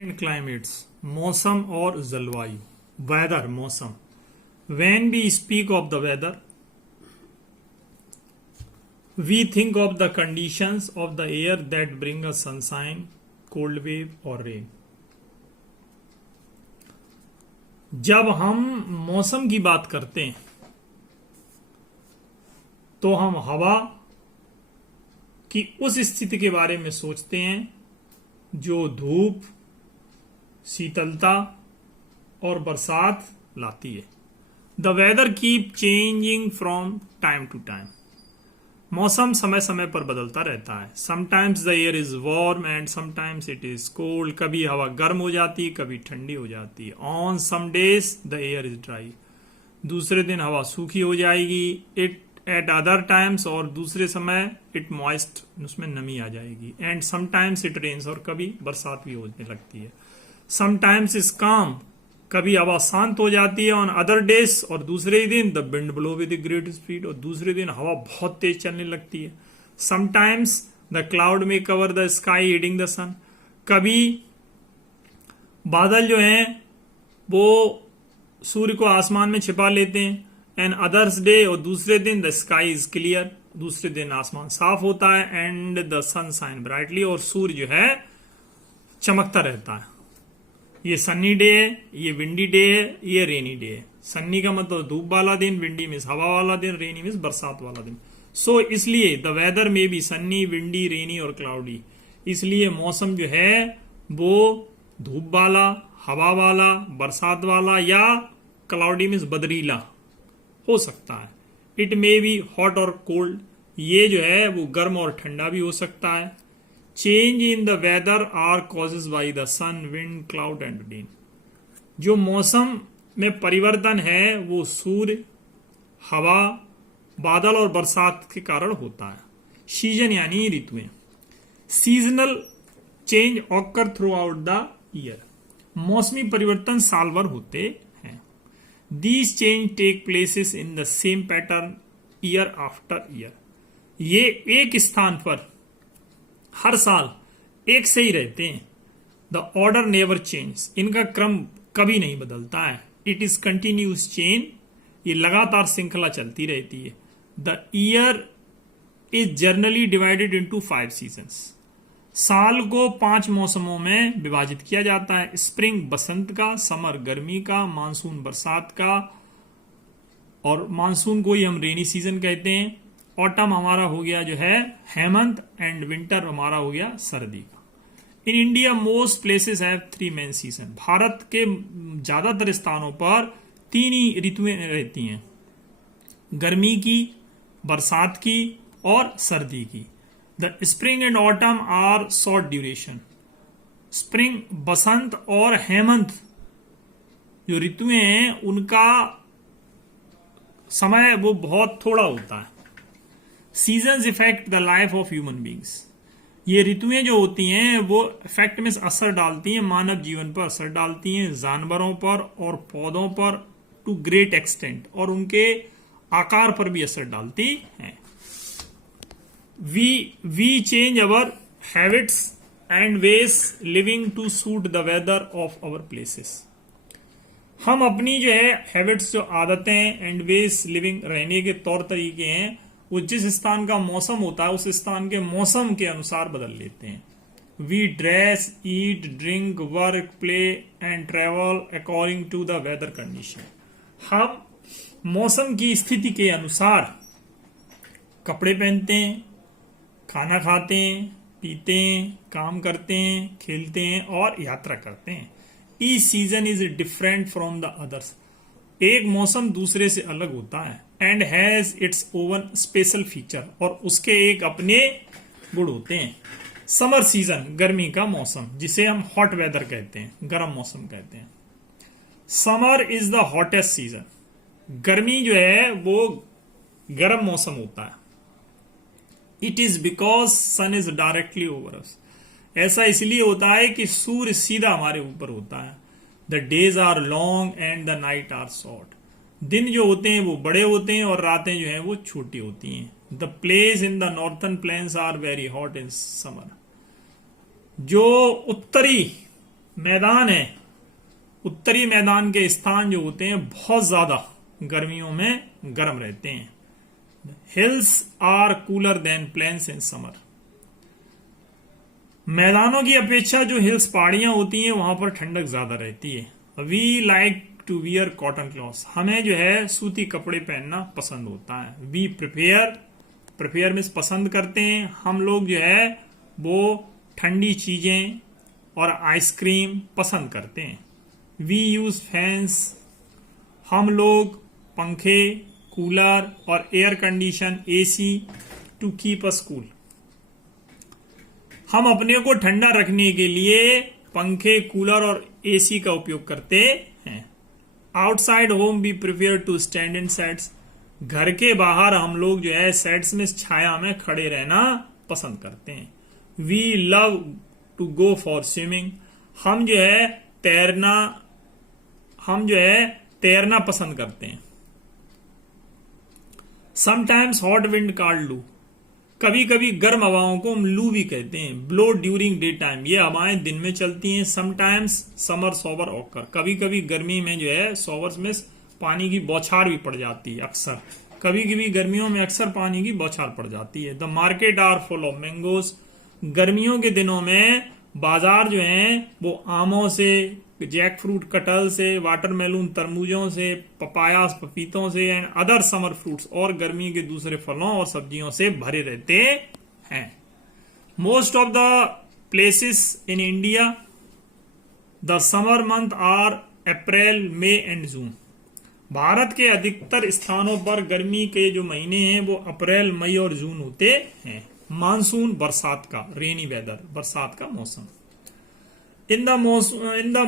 Climates मौसम और जलवायु वेदर मौसम when we speak of the weather we think of the conditions of the air that bring a sunshine cold wave और rain. जब हम मौसम की बात करते हैं तो हम हवा की उस स्थिति के बारे में सोचते हैं जो धूप, शीतलता और बरसात लाती है। The weather keep changing from time to time. मौसम समय समय पर बदलता रहता है। Sometimes the air is warm and sometimes it is cold. कभी हवा गर्म हो जाती है, कभी ठंडी हो जाती है। On some days the air is dry. दूसरे दिन हवा सूखी हो जाएगी। इट एट अदर टाइम्स और दूसरे समय इट मॉइस्ट, उसमें नमी आ जाएगी। एंड समटाइम्स इट रेन्स और कभी बरसात भी होने लगती है। समटाइम्स इज काम, कभी हवा शांत हो जाती है। ऑन अदर डेज और दूसरे ही दिन the wind blow with great speed और दूसरे दिन हवा बहुत तेज चलने लगती है। समटाइम्स द क्लाउड में cover the sky hiding the sun. कभी बादल जो हैं वो सूर्य को आसमान में छिपा लेते हैं। एंड अदर्स डे और दूसरे दिन द स्काई इज क्लियर, दूसरे दिन आसमान साफ होता है। And the sun shine brightly और सूर्य जो है चमकता रहता है। ये सन्नी डे है, ये विंडी डे है, ये रेनी डे है। सन्नी का मतलब धूप वाला दिन, विंडी मीन्स हवा वाला दिन, रेनी मीन्स बरसात वाला दिन। सो इसलिए द वेदर में भी सन्नी, विंडी, रेनी और क्लाउडी। इसलिए मौसम जो है वो धूप वाला, हवा वाला, बरसात वाला या क्लाउडी मीन्स बदरीला हो सकता है। इट मे बी हॉट और कोल्ड, ये जो है वो गर्म और ठंडा भी हो सकता है। Change in the weather are causes by the sun, wind, cloud and rain. जो मौसम में परिवर्तन है वो सूर्य, हवा, बादल और बरसात के कारण होता है। सीजन यानी ऋतुएं। Seasonal change occur throughout the year. मौसमी परिवर्तन साल भर होते हैं। These change take places in the same pattern year after year. ये एक स्थान पर हर साल एक से ही रहते हैं। द ऑर्डर नेवर चेंज, इनका क्रम कभी नहीं बदलता है। इट इज कंटिन्यूस चेन, ये लगातार श्रृंखला चलती रहती है। The year is generally divided into 5 seasons. साल को 5 मौसमों में विभाजित किया जाता है। स्प्रिंग बसंत का, समर गर्मी का, मानसून बरसात का और मानसून को ही हम रेनी सीजन कहते हैं। ऑटम हमारा हो गया जो है हेमंत एंड विंटर हमारा हो गया सर्दी का। In India most places have 3 main season. Bharat के ज्यादातर स्थानों पर 3 ही ऋतुएं रहती हैं, गर्मी की, बरसात की और सर्दी की। The spring and autumn are short duration. Spring बसंत और हेमंत जो ऋतुएं हैं उनका समय वो बहुत थोड़ा होता है। Seasons effect the life of human beings. ये ऋतुएं जो होती हैं वो इफेक्ट में असर डालती हैं, मानव जीवन पर असर डालती हैं, जानवरों पर और पौधों पर टू ग्रेट एक्सटेंट, और उनके आकार पर भी असर डालती हैं। We change our habits and ways living to suit the weather of our places. हम अपनी जो है हैबिट्स, जो आदतें एंड वेज लिविंग, रहने के तौर तरीके हैं, वो जिस स्थान का मौसम होता है उस स्थान के मौसम के अनुसार बदल लेते हैं। We dress, eat, drink, work, play and travel according to the weather condition. हम मौसम की स्थिति के अनुसार कपड़े पहनते हैं, खाना खाते हैं, पीते हैं, काम करते हैं, खेलते हैं और यात्रा करते हैं। Each season is different from the others. एक मौसम दूसरे से अलग होता है। And has its oven special feature, और उसके एक अपने गुण होते हैं। समर सीजन गर्मी का मौसम, जिसे हम हॉट वेदर कहते हैं, गर्म मौसम कहते हैं। Summer is the hottest season. गर्मी जो है वो गर्म मौसम होता है। It is because sun is directly over us. ऐसा इसलिए होता है कि सूर्य सीधा हमारे ऊपर होता है। The days are long and the night are short. दिन जो होते हैं वो बड़े होते हैं और रातें जो हैं वो छोटी होती हैं। The place in the northern plains are very hot in summer. जो उत्तरी मैदान है, उत्तरी मैदान के स्थान जो होते हैं बहुत ज्यादा गर्मियों में गर्म रहते हैं. Hills are cooler than plains in summer. मैदानों की अपेक्षा जो हिल्स पहाड़ियां होती हैं वहां पर ठंडक ज्यादा रहती है. We like to wear cotton clothes. हमें जो है सूती कपड़े पहनना पसंद होता है. वी प्रिपेयर में पसंद करते हैं. हम लोग जो है वो ठंडी चीजें और आइसक्रीम पसंद करते हैं. We use fans. हम लोग पंखे, कूलर और air condition AC to keep us cool. हम अपने को ठंडा रखने के लिए पंखे, कूलर और एसी का उपयोग करते हैं. Outside home we prefer to stand in sets. घर के बाहर हम लोग जो है सेट्स में छाया में खड़े रहना पसंद करते हैं. We love to go for swimming. हम जो है तैरना पसंद करते हैं. समटाइम्स हॉट विंड कॉल्ड लू. कभी कभी गर्म हवाओं को हम लू भी कहते हैं. Blow during day time. ये हवाएं दिन में चलती हैं. Sometimes summer shower occur. कभी कभी गर्मी में जो है सोवर्स में पानी की बौछार भी पड़ जाती है. अक्सर कभी कभी गर्मियों में अक्सर पानी की बौछार पड़ जाती है. The market are full of mangoes. गर्मियों के दिनों में बाजार जो है वो आमों से, जैक फ्रूट कटहल से, वाटरमेलन तरबूजों से, पपायास पपीतों से एंड अदर समर फ्रूट्स और गर्मी के दूसरे फलों और सब्जियों से भरे रहते हैं. Most of the places in India the summer month are April, May and June. भारत के अधिकतर स्थानों पर गर्मी के जो महीने हैं वो अप्रैल, मई और जून होते हैं. मानसून बरसात का, रेनी वेदर, बरसात का मौसम. In the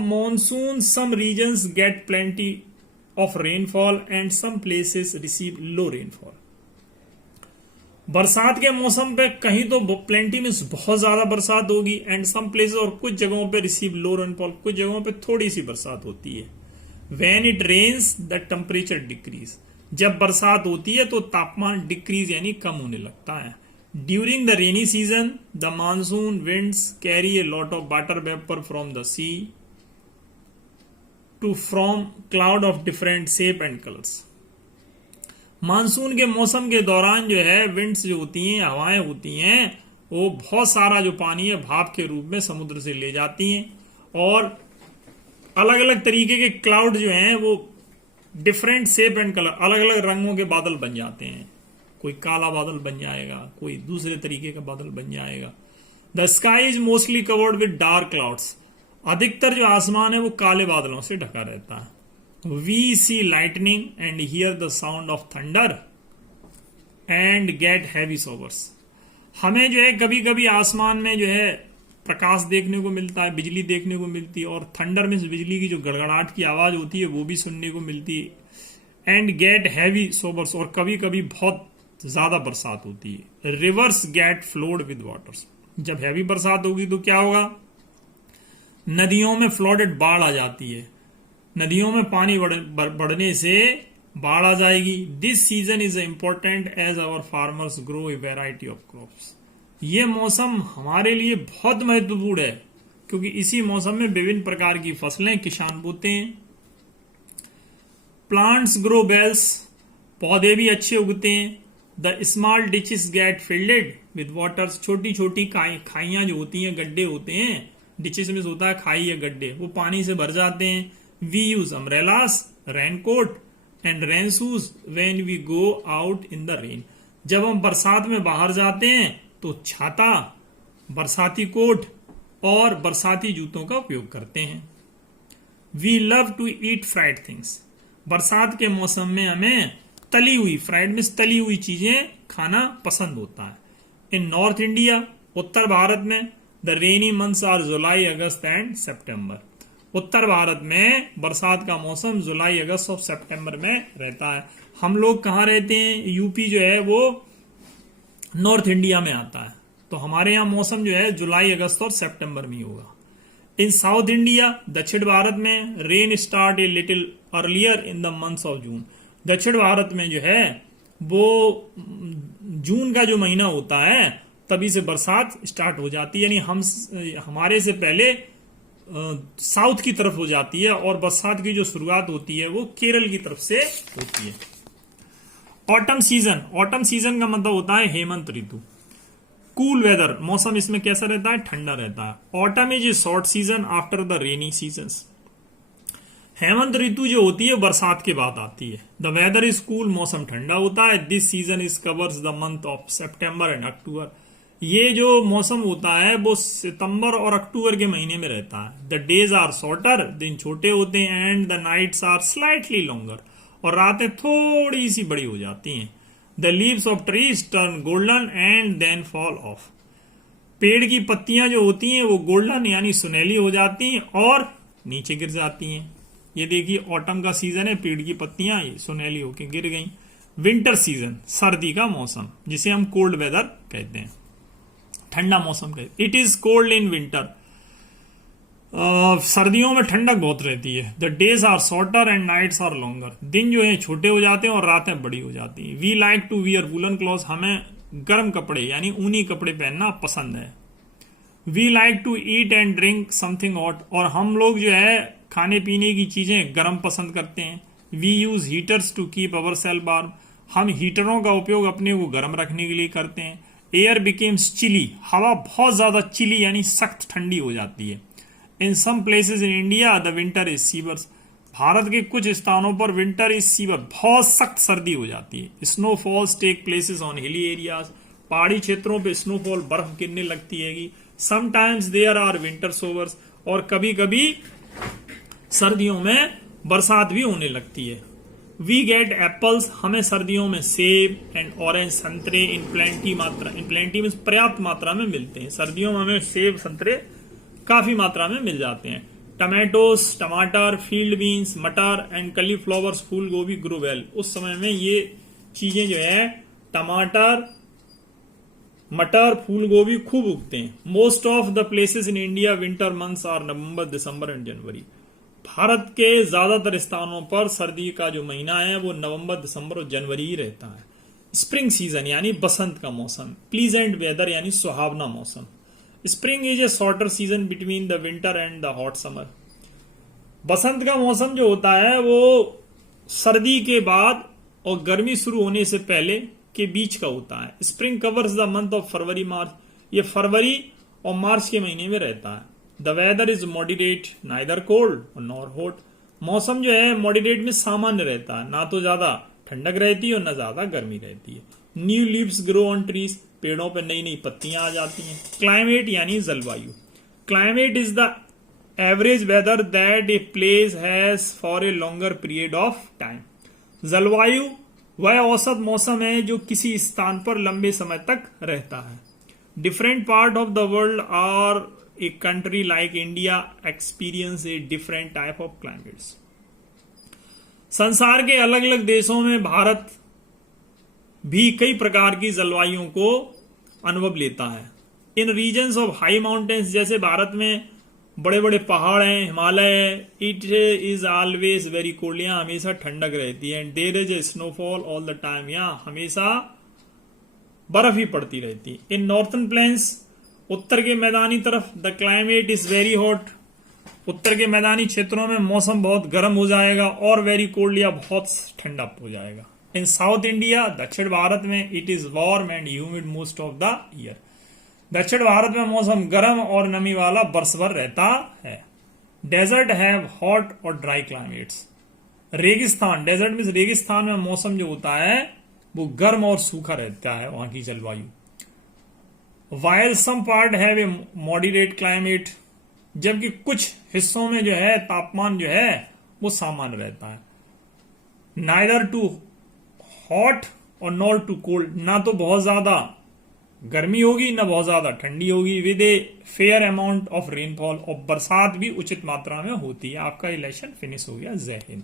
monsoon, some regions get plenty of rainfall and some places receive low rainfall. बरसात के मौसम पे कहीं तो प्लेंटी में बहुत ज्यादा बरसात होगी एंड सम प्लेसेस और कुछ जगहों पे रिसीव लो रेनफॉल, कुछ जगहों पे थोड़ी सी बरसात होती है. When it rains, the temperature decrease. जब बरसात होती है तो तापमान डिक्रीज यानी कम होने लगता है. During the rainy season, the monsoon winds carry a lot of water vapor from the sea to form cloud of different shape and colors. Monsoon के मौसम के दौरान जो है विंड्स जो होती हैं, हवाएं होती हैं, वो बहुत सारा जो पानी है भाप के रूप में समुद्र से ले जाती हैं और अलग अलग तरीके के क्लाउड जो हैं वो डिफरेंट शेप एंड कलर, अलग अलग रंगों के बादल बन जाते हैं. कोई काला बादल बन जाएगा, कोई दूसरे तरीके का बादल बन जाएगा. The sky is mostly covered with dark clouds. अधिकतर जो आसमान है वो काले बादलों से ढका रहता है. We see lightning and hear the sound of thunder and get heavy showers. हमें जो है कभी कभी आसमान में जो है प्रकाश देखने को मिलता है, बिजली देखने को मिलती है और थंडर में बिजली की जो गड़गड़ाहट की आवाज होती है वो भी सुनने को मिलती है. And get heavy showers. और कभी कभी बहुत ज्यादा बरसात होती है. Rivers get flooded with waters. जब हैवी बरसात होगी तो क्या होगा, नदियों में फ्लडेड बाढ़ आ जाती है. नदियों में पानी बढ़ने से बाढ़ आ जाएगी. This season is important as our farmers grow a variety of crops. ये मौसम हमारे लिए बहुत महत्वपूर्ण है क्योंकि इसी मौसम में विभिन्न प्रकार की फसलें किसान बोते हैं. Plants grow bells. पौधे भी अच्छे उगते हैं. The small ditches get filled with waters. छोटी छोटी खाइयां जो होती हैं, गड्ढे होते हैं, डिचेस में होता है खाई या गड्ढे, वो पानी से भर जाते हैं. We use umbrellas, raincoat and rain shoes when we go out in the rain. जब हम बरसात में बाहर जाते हैं तो छाता, बरसाती कोट और बरसाती जूतों का उपयोग करते हैं. We love to eat fried things. बरसात के मौसम में हमें तली हुई, फ्राइड में तली हुई चीजें खाना पसंद होता है. इन नॉर्थ इंडिया, उत्तर भारत में, the rainy months are July, August and September. उत्तर भारत में बरसात का मौसम जुलाई, अगस्त और सितंबर में रहता है. हम लोग कहाँ रहते हैं, यूपी जो है वो नॉर्थ इंडिया में आता है, तो हमारे यहाँ मौसम जो है जुलाई, अगस्त और सितंबर में ही होगा. इन साउथ इंडिया, दक्षिण भारत में, rain start a little earlier in the months of June. दक्षिण भारत में जो है वो जून का जो महीना होता है तभी से बरसात स्टार्ट हो जाती है, यानी हमारे से पहले साउथ की तरफ हो जाती है और बरसात की जो शुरुआत होती है वो केरल की तरफ से होती है। ऑटम सीजन, ऑटम सीजन का मतलब होता है हेमंत ऋतु। कूल वेदर, मौसम इसमें कैसा रहता है, ठंडा रहता है। Autumn is a short season after the rainy seasons. हेमंत ऋतु जो होती है बरसात के बाद आती है। द वेदर इज कूल, मौसम ठंडा होता है। This season is covers the month of September and October. ये जो मौसम होता है वो सितंबर और अक्टूबर के महीने में रहता है। द डेज आर शॉर्टर, दिन छोटे होते हैं। And the nights are slightly longer, और रातें थोड़ी सी बड़ी हो जाती हैं। The leaves of trees turn golden and then fall off. पेड़ की पत्तियां जो होती हैं वो गोल्डन यानी सुनहली हो जाती हैं और नीचे गिर जाती हैं। ये देखिए ऑटम का सीजन है, पेड़ की पत्तियां सुनहली होकर गिर गई। विंटर सीजन, सर्दी का मौसम, जिसे हम कोल्ड वेदर कहते हैं, ठंडा मौसम कहते हैं। It is cold in winter. सर्दियों में ठंडक बहुत रहती है। The days are shorter and nights are longer. दिन जो है छोटे हो जाते हैं और रातें बड़ी हो जाती हैं। We like to wear woollen cloth, हमें गर्म कपड़े यानी ऊनी कपड़े पहनना पसंद है। We like to eat and drink something hot, और हम लोग जो है खाने पीने की चीजें गर्म पसंद करते हैं। We use heaters to keep our self warm, हम हीटरों का उपयोग अपने को गर्म रखने के लिए करते हैं। एयर बिकेम्स चिली, हवा बहुत ज्यादा चिली यानी सख्त ठंडी हो जाती है। In some places in India the winter is severe, भारत के कुछ स्थानों पर विंटर इज सीवर, बहुत सख्त सर्दी हो जाती है। Snowfalls take places on hilly areas, पहाड़ी क्षेत्रों पे स्नोफॉल, बर्फ गिरने लगती है। Sometimes there are winter showers, और कभी कभी सर्दियों में बरसात भी होने लगती है। वी गेट एप्पल्स, हमें सर्दियों में सेब एंड ऑरेंज, संतरे इन प्लेंटी मात्रा, इन प्लेंटी में पर्याप्त मात्रा में मिलते हैं। सर्दियों में हमें सेब संतरे काफी मात्रा में मिल जाते हैं। टमाटोस, टमाटर, फील्ड बीन्स, मटर एंड कलीफ्लावर्स, फूल गोभी ग्रो वेल। उस समय में ये चीजें जो है टमाटर, मटर, फूल गोभी खूब उगते हैं। Most of the places in India winter months are November, December and January. भारत के ज्यादातर स्थानों पर सर्दी का जो महीना है वो नवंबर, दिसंबर और जनवरी ही रहता है। स्प्रिंग सीजन यानी बसंत का मौसम। प्लीजेंट वेदर यानी सुहावना मौसम। Spring is a shorter season between the winter and the hot summer. बसंत का मौसम जो होता है वो सर्दी के बाद और गर्मी शुरू होने से पहले के बीच का होता है। Spring covers the month of February March, ये फरवरी और मार्च के महीने में रहता है। The weather is moderate, neither cold nor hot. मौसम जो है मॉडरेट में सामान्य रहता है, ना तो ज्यादा ठंडक रहती है और ना ज्यादा गर्मी रहती है। New leaves grow on trees, पेड़ों पर नई नई पत्तियां आ जाती हैं। क्लाइमेट यानी जलवायु। Climate is the average whether that a place has for a longer period of time. जलवायु वह औसत मौसम है जो किसी स्थान पर लंबे समय तक रहता है। Different part of the world are a country like India experience a different type of climates. संसार के अलग अलग देशों में भारत भी कई प्रकार की जलवायुओं को अनुभव लेता है। In regions of high mountains, जैसे भारत में बड़े बड़े पहाड़ हैं, हिमालय है, it is always very cold, यहाँ हमेशा ठंडक रहती है। And there is a snowfall all the time, यहाँ हमेशा बर्फ ही पड़ती रहती है। इन नॉर्थन प्लेन्स, उत्तर के मैदानी तरफ, the climate is very hot, उत्तर के मैदानी क्षेत्रों में मौसम बहुत गर्म हो जाएगा, और वेरी कोल्ड या बहुत ठंडा हो जाएगा। इन साउथ इंडिया, दक्षिण भारत में, it is warm and humid most of the year. दक्षिण भारत में मौसम गर्म और नमी वाला बरस भर रहता है। डेजर्ट हैव हॉट और ड्राई क्लाइमेट्स। रेगिस्तान, डेजर्ट में रेगिस्तान में मौसम जो होता है वो गर्म और सूखा रहता है, वहां की जलवायु। While some part have a moderate climate, जबकि कुछ हिस्सों में जो है तापमान जो है वो सामान्य रहता है। नाइदर टू हॉट और नॉट टू कोल्ड, ना तो बहुत ज्यादा गर्मी होगी ना बहुत ज्यादा ठंडी होगी। With a fair amount of rainfall, और बरसात भी उचित मात्रा में होती है। आपका इलेक्शन फिनिश हो गया। जय हिंद।